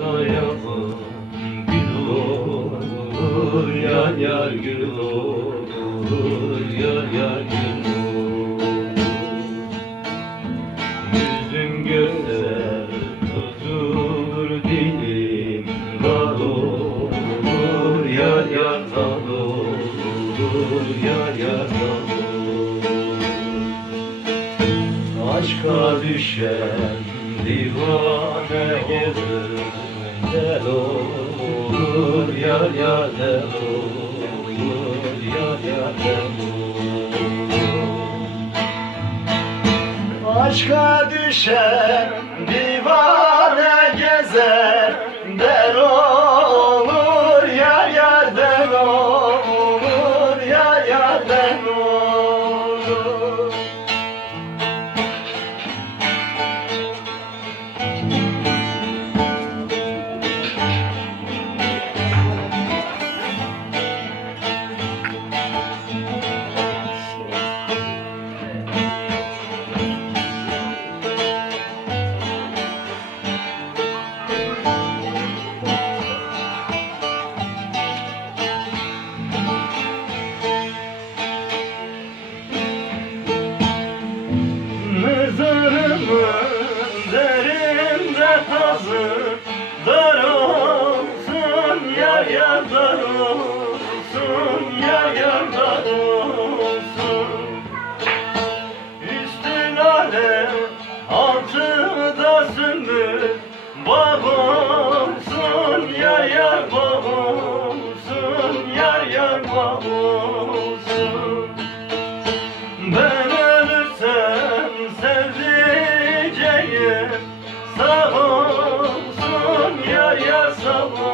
Dayağım gül olur, yar yar gül olur, yar yar gül olur. Yüzün güzel tutulur, dilim dal olur, yar yar dal olur, yar yar dal olur. Aşka düşen divane gezer, del olur, yar yar del olur, yar yar del olur. Aşka düşen divane gezer, del olur, yar yar del olur, yar yar del olur. Mezarımın derinde tazı dar olsun, yar yar dar olsun, yar yar dar olsun. Üstü lale, altı da sümbül, bağ olsun, yar yar bağ olsun, yar yar bağ olsun. Ben ölürsem sevdiceğim sağ olsun, yar yar sağ olsun.